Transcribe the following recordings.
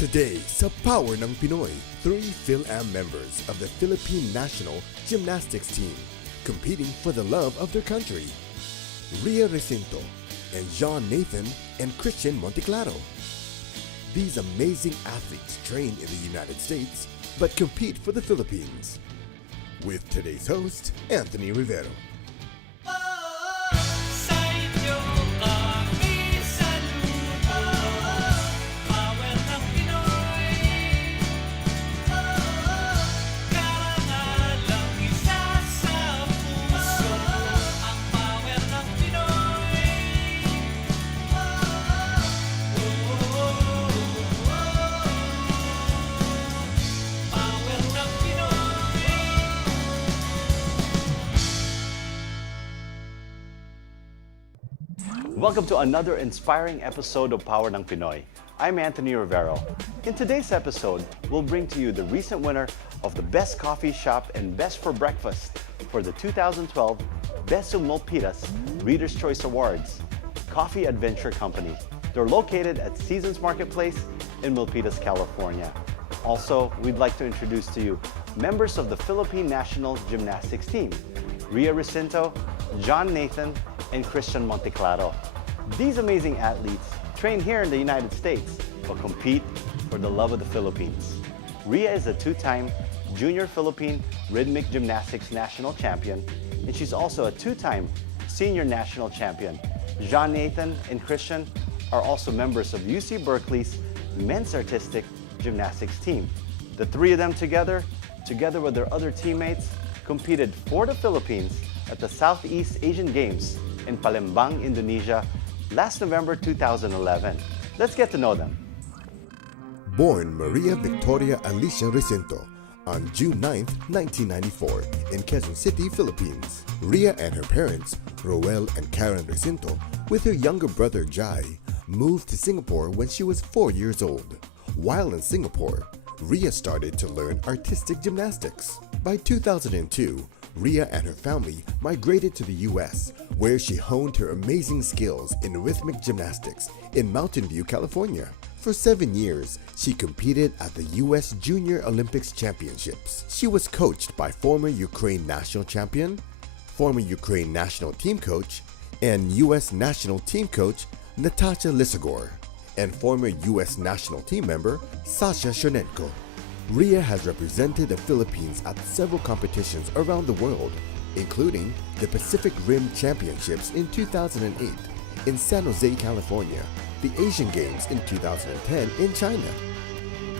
Today, sa Power ng Pinoy, 3 PhilAm members of the Philippine National Gymnastics Team competing for the love of their country. Recinto and John Nathan and Christian Monteclaro. These amazing athletes train in the United States but compete for the Philippines. With today's host, Anthony Rivero. Welcome to another inspiring episode of Power ng Pinoy. I'm Anthony Rivero. In today's episode, we'll bring to you the recent winner of the Best Coffee Shop and Best for Breakfast for the 2012 Best of Milpitas Reader's Choice Awards, Coffee Adventure Company. They're located at Seasons Marketplace in Milpitas, California. Also, we'd like to introduce to you members of the Philippine National Gymnastics Team, Recinto, John Nathan, and Christian Monteclaro. These amazing athletes train here in the United States but compete for the love of the Philippines. Ria is a 2-time Junior Philippine Rhythmic Gymnastics National Champion, and she's also a 2-time Senior National Champion. John Nathan and Christian are also members of UC Berkeley's Men's Artistic Gymnastics team. The 3 of them together with their other teammates, competed for the Philippines at the Southeast Asian Games in Palembang, Indonesia, last November 2011. Let's get to know them. Born Maria Victoria Alicia Recinto on June 9, 1994 in Quezon City, Philippines. Ria and her parents, Roel and Karen Recinto, with her younger brother Jai, moved to Singapore when she was 4 years old. While in Singapore, Ria started to learn artistic gymnastics. By 2002, Ria and her family migrated to the US, where she honed her amazing skills in rhythmic gymnastics in Mountain View, California. For 7 years, she competed at the US Junior Olympics Championships. She was coached by former Ukraine national champion, former Ukraine national team coach, and US national team coach Natasha Lissagor, and former US national team member Sasha Shonenko. Ria has represented the Philippines at several competitions around the world, including the Pacific Rim Championships in 2008 in San Jose, California, the Asian Games in 2010 in China,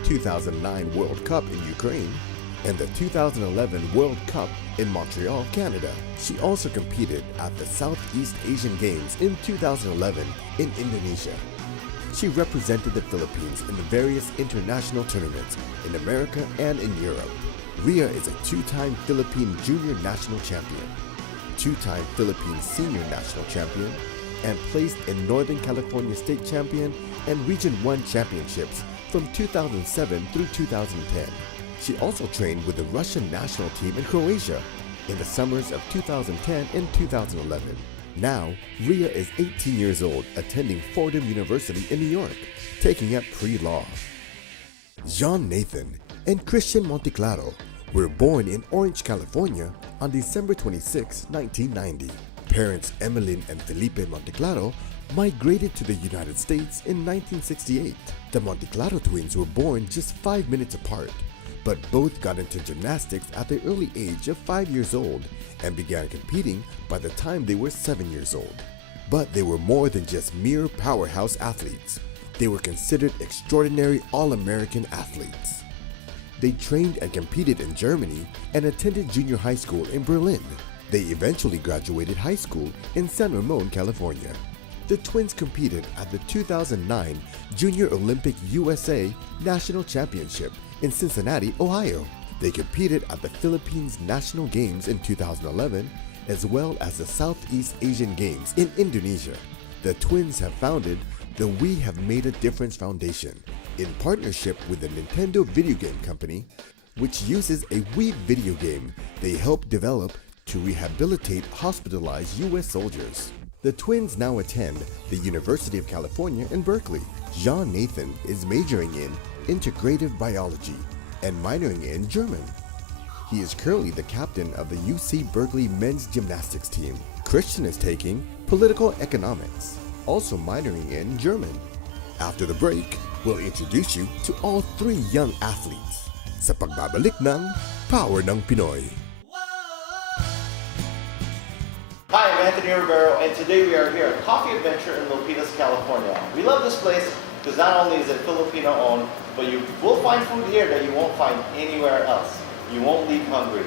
2009 World Cup in Ukraine, and the 2011 World Cup in Montreal, Canada. She also competed at the Southeast Asian Games in 2011 in Indonesia. She represented the Philippines in the various international tournaments in America and in Europe. Ria is a 2-time Philippine Junior National Champion, 2-time Philippine Senior National Champion, and placed in Northern California State Champion and Region 1 Championships from 2007 through 2010. She also trained with the Russian national team in Croatia in the summers of 2010 and 2011. Now, Ria is 18 years old, attending Fordham University in New York, taking up pre-law. John Nathan and Christian Monteclaro were born in Orange, California on December 26, 1990. Parents Emeline and Felipe Monteclaro migrated to the United States in 1968. The Monteclaro twins were born just 5 minutes apart, but both got into gymnastics at the early age of 5 years old and began competing by the time they were 7 years old. But they were more than just mere powerhouse athletes. They were considered extraordinary All-American athletes. They trained and competed in Germany and attended junior high school in Berlin. They eventually graduated high school in San Ramon, California. The twins competed at the 2009 Junior Olympic USA National Championship in Cincinnati, Ohio. They competed at the Philippines National Games in 2011, as well as the Southeast Asian Games in Indonesia. The twins have founded the We Have Made a Difference Foundation in partnership with the Nintendo video game company, which uses a Wii video game they helped develop to rehabilitate hospitalized U.S. soldiers. The twins now attend the University of California in Berkeley. John Nathan is majoring in integrative biology and minoring in German. He is currently the captain of the UC Berkeley men's gymnastics team. Christian is taking political economics, also minoring in German. After the break, we'll introduce you to all three young athletes sa pagbabalik ng Power ng Pinoy. Hi, I'm Anthony Rivero, and today we are here at Coffee Adventure in Milpitas, California. We love this place because not only is it Filipino-owned, but you will find food here that you won't find anywhere else. You won't leave hungry.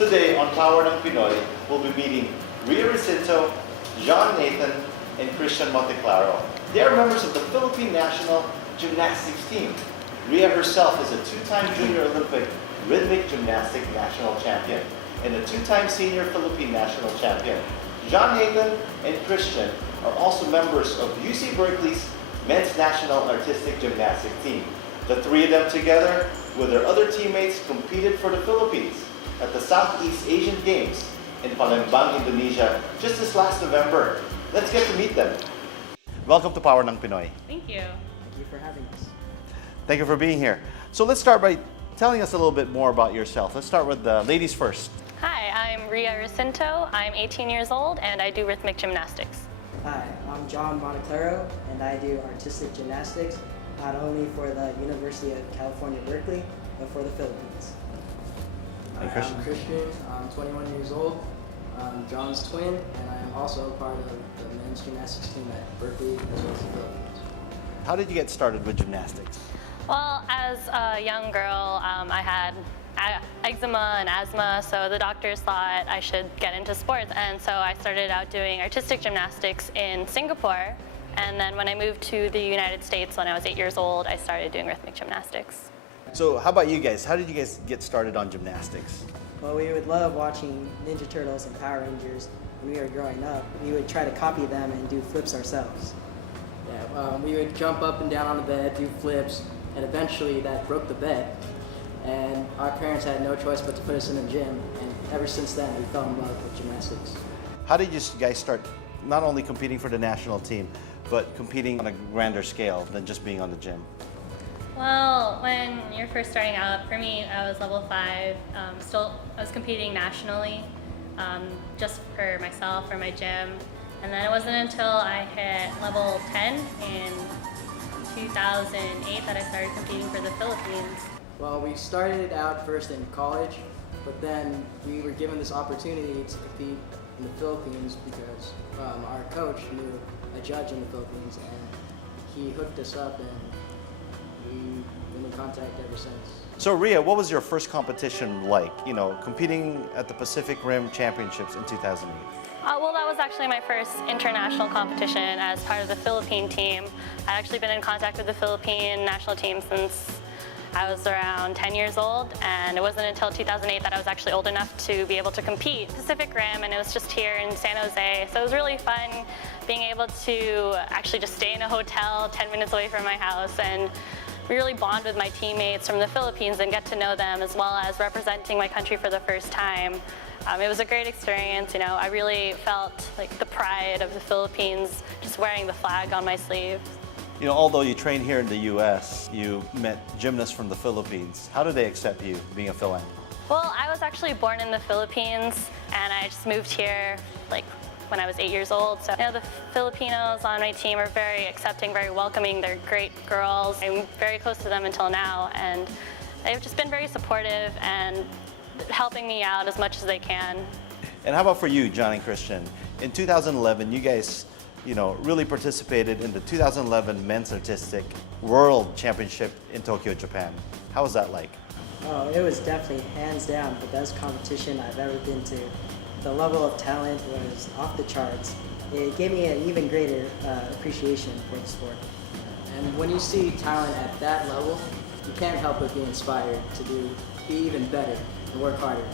Today on Power ng Pinoy, we'll be meeting Recinto, John Nathan, and Christian Monteclaro. They are members of the Philippine National Gymnastics team. Rhea herself is a two-time Junior Olympic Rhythmic Gymnastic National Champion and a two-time Senior Philippine National Champion. John Nathan and Christian are also members of UC Berkeley's Men's National Artistic Gymnastic team. The three of them together, with their other teammates, competed for the Philippines at the Southeast Asian Games in Palembang, Indonesia, just this last November. Let's get to meet them. Welcome to Power ng Pinoy. Thank you. Thank you for having us. Thank you for being here. So let's start by telling us a little bit more about yourself. Let's start with the ladies first. Hi, I'm Rhea Recinto. I'm 18 years old and I do rhythmic gymnastics. Hi, I'm John Monteclaro, and I do artistic gymnastics, not only for the University of California, Berkeley, but for the Philippines. And Christian? I'm Christian. I'm 21 years old. I'm John's twin, and I am also part of the men's gymnastics team at Berkeley as well as the Philippines. How did you get started with gymnastics? Well, as a young girl, I had eczema and asthma, so the doctors thought I should get into sports, and so I started out doing artistic gymnastics in Singapore, and then when I moved to the United States when I was 8 years old, I started doing rhythmic gymnastics. So how about you guys? How did you guys get started on gymnastics? Well, we would love watching Ninja Turtles and Power Rangers when we were growing up. We would try to copy them and do flips ourselves. Yeah, we would jump up and down on the bed, do flips, and eventually that broke the bed. And our parents had no choice but to put us in a gym, and ever since then we fell in love with gymnastics. How did you guys start not only competing for the national team, but competing on a grander scale than just being on the gym? Well, when you're first starting out, for me, I was level 5. I was competing nationally, just for myself, for my gym. And then it wasn't until I hit level 10 in 2008 that I started competing for the Philippines. Well, we started out first in college, but then we were given this opportunity to compete in the Philippines because our coach knew a judge in the Philippines, and he hooked us up, and we've been in contact ever since. So Rhea, what was your first competition like? You know, competing at the Pacific Rim Championships in 2008. Well, that was actually my first international competition as part of the Philippine team. I'd actually been in contact with the Philippine national team since I was around 10 years old, and it wasn't until 2008 that I was actually old enough to be able to compete. Pacific Rim, and it was just here in San Jose, so it was really fun being able to actually just stay in a hotel 10 minutes away from my house and really bond with my teammates from the Philippines and get to know them, as well as representing my country for the first time. It was a great experience. You know, I really felt like the pride of the Philippines just wearing the flag on my sleeve. You know, although you trained here in the U.S., you met gymnasts from the Philippines. How did they accept you being a Philan? Well, I was actually born in the Philippines, and I just moved here like when I was 8 years old. So, you know, the Filipinos on my team are very accepting, very welcoming. They're great girls. I'm very close to them until now, and they've just been very supportive and helping me out as much as they can. And how about for you, John and Christian? In 2011, you guys, you know, really participated in the 2011 Men's Artistic World Championship in Tokyo, Japan. How was that like? Oh, it was definitely hands down the best competition I've ever been to. The level of talent was off the charts. It gave me an even greater appreciation for the sport. And when you see talent at that level, you can't help but be inspired to be even better and work harder.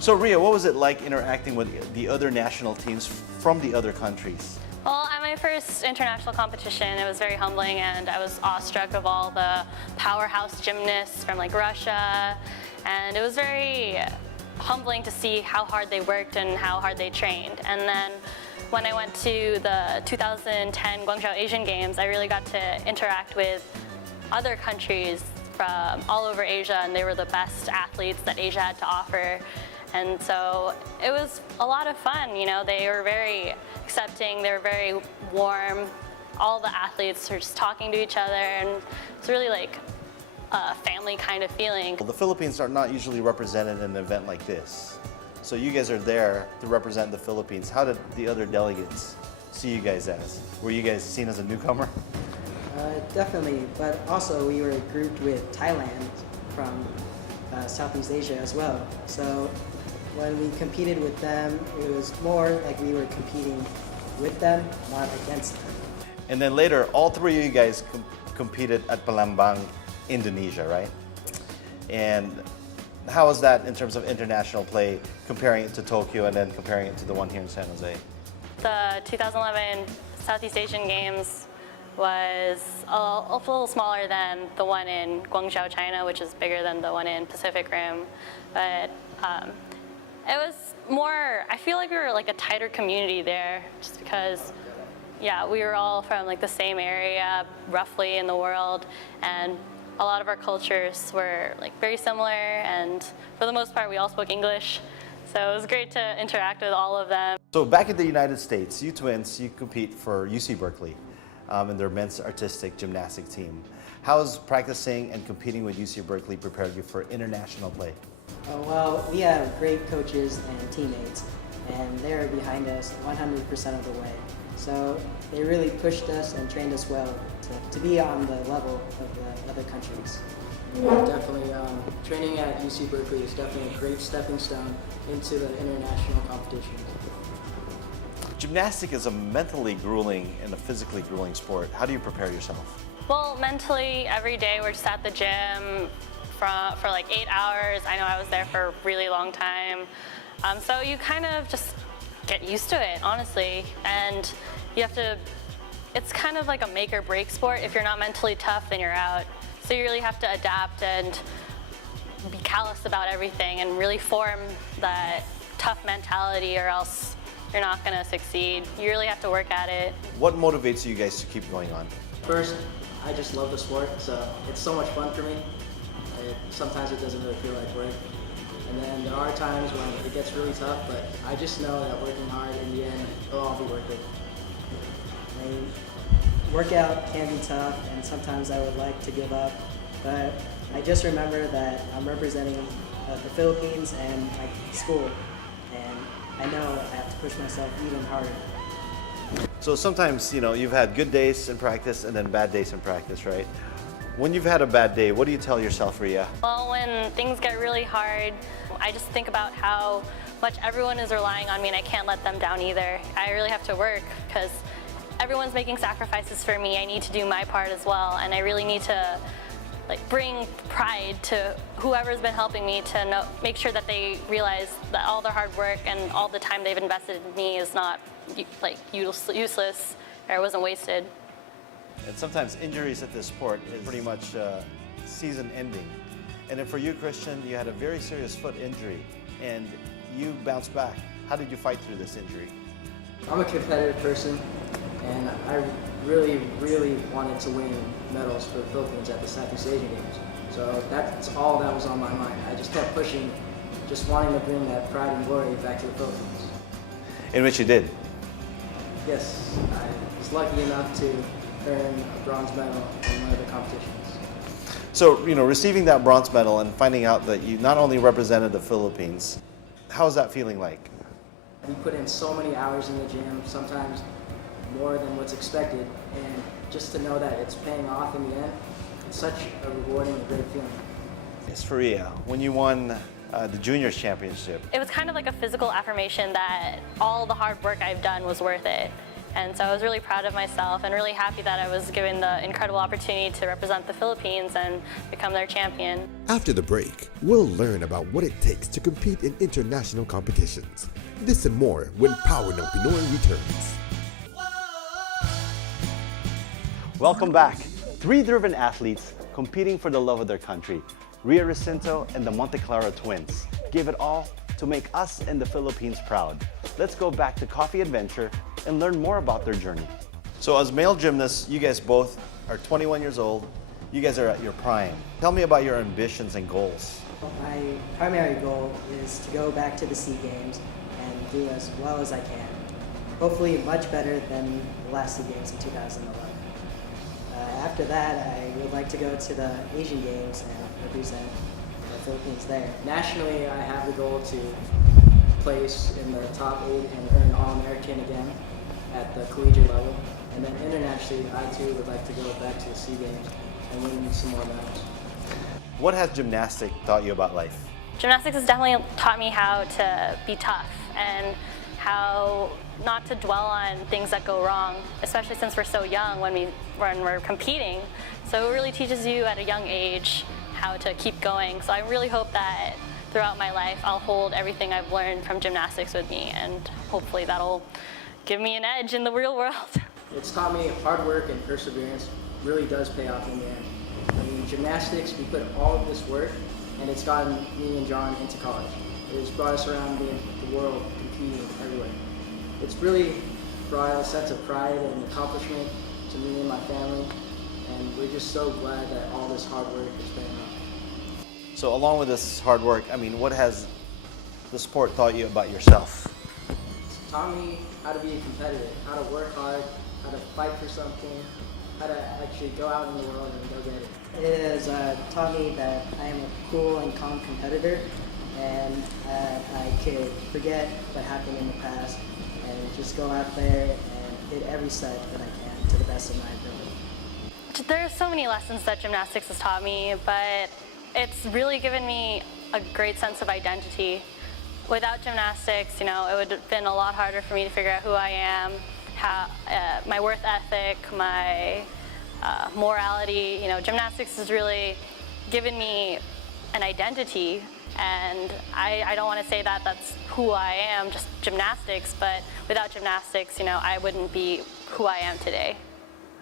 So Rhea, what was it like interacting with the other national teams from the other countries? Well, at my first international competition, it was very humbling, and I was awestruck of all the powerhouse gymnasts from like Russia, and it was very humbling to see how hard they worked and how hard they trained. And then when I went to the 2010 Guangzhou Asian Games, I really got to interact with other countries from all over Asia, and they were the best athletes that Asia had to offer. And so it was a lot of fun. You know, they were very accepting, they were very warm. All the athletes were just talking to each other, and it's really like a family kind of feeling. Well, the Philippines are not usually represented in an event like this. So you guys are there to represent the Philippines. How did the other delegates see you guys as? Were you guys seen as a newcomer? Definitely, but also we were grouped with Thailand from Southeast Asia as well. So when we competed with them, it was more like we were competing with them, not against them. And then later, all three of you guys competed at Palembang, Indonesia, right? And how was that in terms of international play, comparing it to Tokyo and then comparing it to the one here in San Jose? The 2011 Southeast Asian Games was a little smaller than the one in Guangzhou, China, which is bigger than the one in Pacific Rim. But it was more, I feel like we were like a tighter community there, just because, yeah, we were all from like the same area, roughly, in the world, and a lot of our cultures were like very similar, and for the most part, we all spoke English. So it was great to interact with all of them. So back in the United States, you twins, you compete for UC Berkeley in their men's artistic gymnastic team. How's practicing and competing with UC Berkeley prepared you for international play? Well, we have great coaches and teammates, and they're behind us 100% of the way. So they really pushed us and trained us well to be on the level of the other countries. Definitely, training at UC Berkeley is definitely a great stepping stone into the international competitions. Gymnastic is a mentally grueling and a physically grueling sport. How do you prepare yourself? Well, mentally, every day we're just at the gym for like 8 hours. I know I was there for a really long time. So you kind of just get used to it, honestly. And you have to, it's kind of like a make or break sport. If you're not mentally tough, then you're out. So you really have to adapt and be callous about everything and really form that tough mentality, or else you're not gonna succeed. You really have to work at it. What motivates you guys to keep going on? First, I just love the sport, so it's so much fun for me. Sometimes it doesn't really feel like work. And then there are times when it gets really tough, but I just know that working hard in the end, it'll all be worth it. I mean, workout can be tough, and sometimes I would like to give up, but I just remember that I'm representing the Philippines and my school, and I know I have to push myself even harder. So sometimes, you know, you've had good days in practice and then bad days in practice, right? When you've had a bad day, what do you tell yourself, Ria? Well, when things get really hard, I just think about how much everyone is relying on me, and I can't let them down either. I really have to work because everyone's making sacrifices for me. I need to do my part as well, and I really need to bring pride to whoever's been helping me to make sure that they realize that all their hard work and all the time they've invested in me is not useless, or it wasn't wasted. And sometimes injuries at this sport is pretty much season ending. And then for you, Christian, you had a very serious foot injury and you bounced back. How did you fight through this injury? I'm a competitive person, and I really, really wanted to win medals for the Philippines at the Southeast Asian Games. So that's all that was on my mind. I just kept pushing, just wanting to bring that pride and glory back to the Philippines. In which you did. Yes, I was lucky enough to earn a bronze medal in one of the competitions. So, you know, receiving that bronze medal and finding out that you not only represented the Philippines, how's that feeling like? We put in so many hours in the gym, sometimes more than what's expected, and just to know that it's paying off in the end, it's such a rewarding and great feeling. Yes, for Ria, when you won the Juniors Championship. It was kind of like a physical affirmation that all the hard work I've done was worth it. And so I was really proud of myself and really happy that I was given the incredible opportunity to represent the Philippines and become their champion. After the break, we'll learn about what it takes to compete in international competitions. This and more when Power ng Pinoy returns. Welcome back. Three driven athletes competing for the love of their country. Ria Recinto and the Monteclaro twins gave it all to make us and the Philippines proud. Let's go back to Coffee Adventure and learn more about their journey. So as male gymnasts, you guys both are 21 years old you guys are at your prime. Tell me about your ambitions and goals. My primary goal is to go back to the SEA Games and do as well as I can. Hopefully much better than the last SEA Games in 2011. After that, I would like to go to the Asian Games and represent the Philippines there. Nationally, I have the goal to place in the top 8 and earn All-American again at the collegiate level. And then internationally, I too would like to go back to the SEA Games and win some more medals. What has gymnastics taught you about life? Gymnastics has definitely taught me how to be tough and how not to dwell on things that go wrong, especially since we're so young when we're competing. So it really teaches you at a young age how to keep going. So I really hope that throughout my life I'll hold everything I've learned from gymnastics with me, and hopefully that'll give me an edge in the real world. It's taught me hard work and perseverance really does pay off in the end. I mean, gymnastics, we put all of this work, and it's gotten me and John into college. It has brought us around the world, competing everywhere. It's really brought a sense of pride and accomplishment to me and my family, and we're just so glad that all this hard work is paying off. So along with this hard work, I mean, what has the sport taught you about yourself? It's taught me how to be a competitor, how to work hard, how to fight for something, how to actually go out in the world and go get it. It has taught me that I am a cool and calm competitor, and I could forget what happened in the past and just go out there and hit every set that I can to the best of my ability. There are so many lessons that gymnastics has taught me, but it's really given me a great sense of identity. Without gymnastics, it would have been a lot harder for me to figure out who I am, how, my worth ethic, my morality. Gymnastics has really given me an identity, and I don't want to say that that's who I am, just gymnastics, but without gymnastics, I wouldn't be who I am today.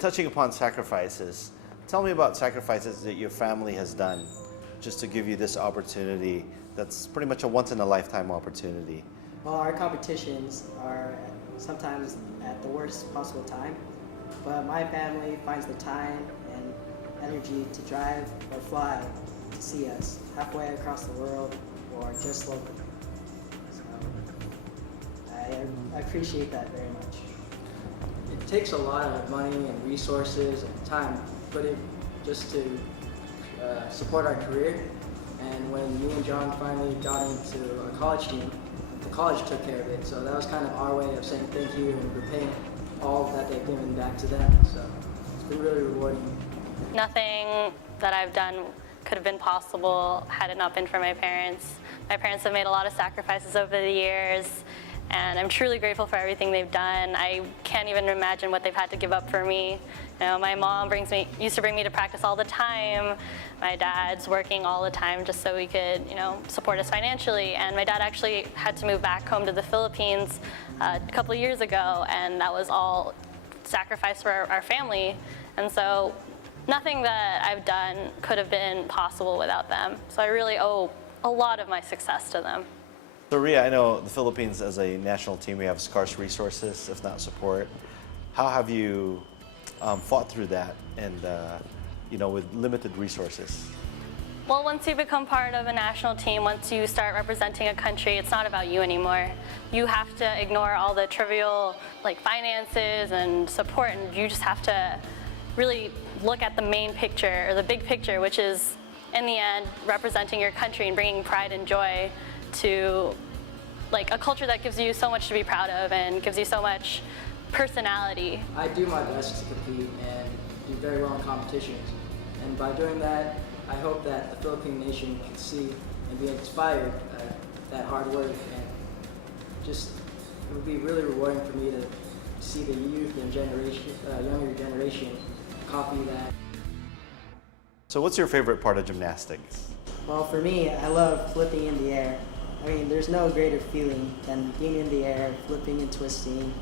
Touching upon sacrifices, tell me about sacrifices that your family has done just to give you this opportunity that's pretty much a once-in-a-lifetime opportunity. Well, our competitions are sometimes at the worst possible time, but my family finds the time and energy to drive or fly to see us halfway across the world or just locally. So I appreciate that very much. It takes a lot of money and resources and time, but it just to support our career. And when me and John finally got into a college team, the college took care of it. So that was kind of our way of saying thank you and repaying all that they've given back to them. So it's been really rewarding. Nothing that I've done could have been possible had it not been for my parents. My parents have made a lot of sacrifices over the years, and I'm truly grateful for everything they've done. I can't even imagine what they've had to give up for me. My mom used to bring me to practice all the time. My dad's working all the time just so we could, support us financially. And my dad actually had to move back home to the Philippines a couple of years ago, and that was all sacrifice for our family. And so nothing that I've done could have been possible without them. So I really owe a lot of my success to them. So Ria, I know the Philippines as a national team, we have scarce resources, if not support. How have you fought through that and with limited resources? Well, once you become part of a national team, once you start representing a country, it's not about you anymore. You have to ignore all the trivial finances and support, and you just have to really look at the main picture, or the big picture, which is, in the end, representing your country and bringing pride and joy to a culture that gives you so much to be proud of and gives you so much personality. I do my best to compete and do very well in competitions. And by doing that, I hope that the Philippine nation can see and be inspired by that hard work. And just, it would be really rewarding for me to see the youth and younger generation copy that. So what's your favorite part of gymnastics? Well, for me, I love flipping in the air. I mean, there's no greater feeling than being in the air, flipping and twisting,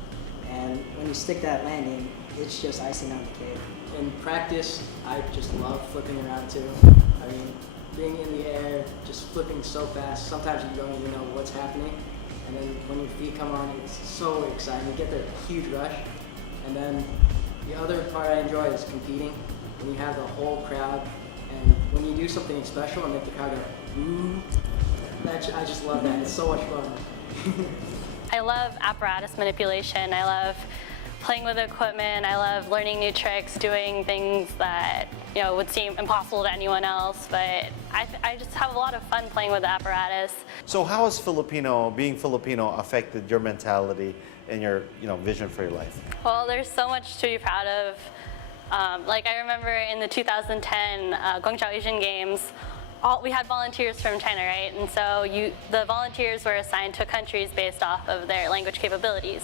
and when you stick that landing, it's just icing on the cake. In practice, I just love flipping around too. I mean, being in the air, just flipping so fast, sometimes you don't even know what's happening, and then when your feet come on, it's so exciting. You get the huge rush, and then the other part I enjoy is competing. and you have the whole crowd. And when you do something special and make the crowd go, ooh, I just love that. It's so much fun. I love apparatus manipulation. I love playing with equipment. I love learning new tricks, doing things that would seem impossible to anyone else. But I just have a lot of fun playing with the apparatus. So how has being Filipino affected your mentality and your vision for your life? Well, there's so much to be proud of. Like I remember in the 2010 Guangzhou Asian Games, we had volunteers from China, right? And so the volunteers were assigned to countries based off of their language capabilities.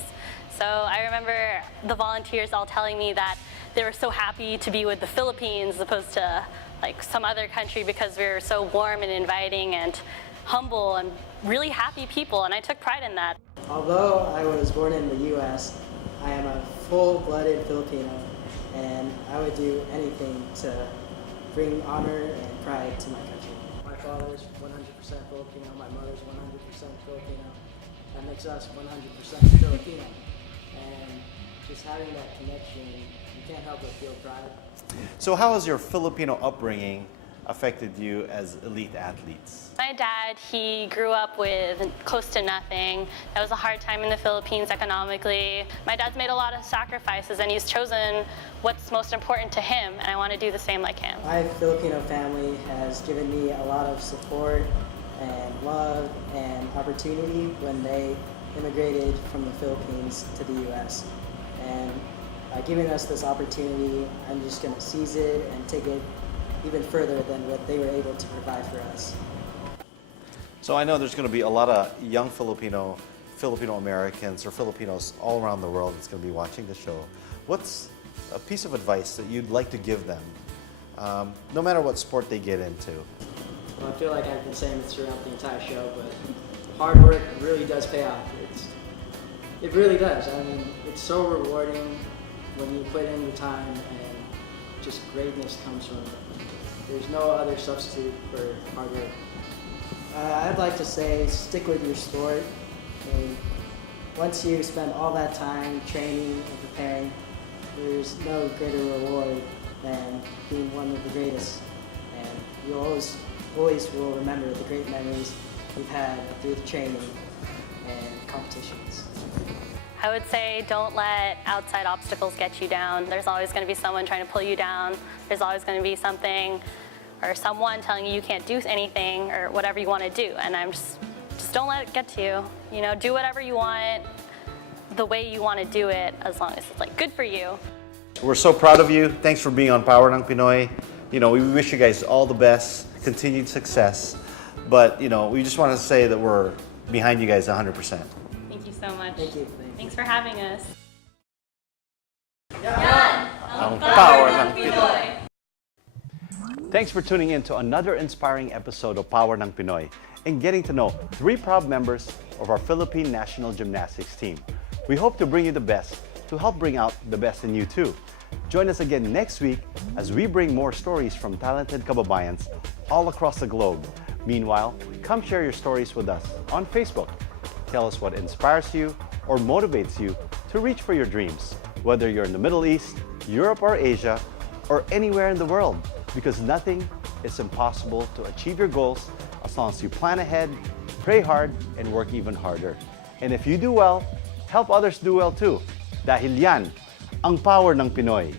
So I remember the volunteers all telling me that they were so happy to be with the Philippines as opposed to like some other country because we were so warm and inviting and humble and really happy people, and I took pride in that. Although I was born in the U.S., I am a full-blooded Filipino, and I would do anything to bring honor and pride to my country. My father's 100% Filipino, my mother's 100% Filipino. That makes us 100% Filipino. And just having that connection, you can't help but feel pride. So how has your Filipino upbringing affected you as elite athletes? My dad, he grew up with close to nothing. That was a hard time in the Philippines economically. My dad's made a lot of sacrifices and he's chosen what's most important to him, and I want to do the same like him. My Filipino family has given me a lot of support and love and opportunity when they immigrated from the Philippines to the U.S. And by giving us this opportunity, I'm just going to seize it and take it even further than what they were able to provide for us. So I know there's going to be a lot of young Filipino Americans or Filipinos all around the world that's going to be watching the show. What's a piece of advice that you'd like to give them, no matter what sport they get into? Well, I feel like I've been saying this throughout the entire show, but hard work really does pay off. It really does. I mean, it's so rewarding when you put in the time, and just greatness comes from it. There's no other substitute for hard work. I'd like to say stick with your sport. And once you spend all that time training and preparing, there's no greater reward than being one of the greatest. And you'll always will remember the great memories we've had through the training and competitions. I would say don't let outside obstacles get you down. There's always going to be someone trying to pull you down. There's always going to be something or someone telling you can't do anything or whatever you want to do. And I'm just don't let it get to you. Do whatever you want, the way you want to do it, as long as it's like good for you. We're so proud of you. Thanks for being on Power ng Pinoy. We wish you guys all the best, continued success. But we just want to say that we're behind you guys 100%. Thank you so much. Thank you. Thanks for having us. Ang Power ng Pinoy. Thanks for tuning in to another inspiring episode of Power ng Pinoy and getting to know 3 proud members of our Philippine National Gymnastics team. We hope to bring you the best to help bring out the best in you too. Join us again next week as we bring more stories from talented kababayans all across the globe. Meanwhile, come share your stories with us on Facebook. Tell us what inspires you or motivates you to reach for your dreams, whether you're in the Middle East, Europe or Asia, or anywhere in the world, because nothing is impossible to achieve your goals as long as you plan ahead, pray hard, and work even harder. And if you do well, help others do well too. Dahil yan ang power ng Pinoy.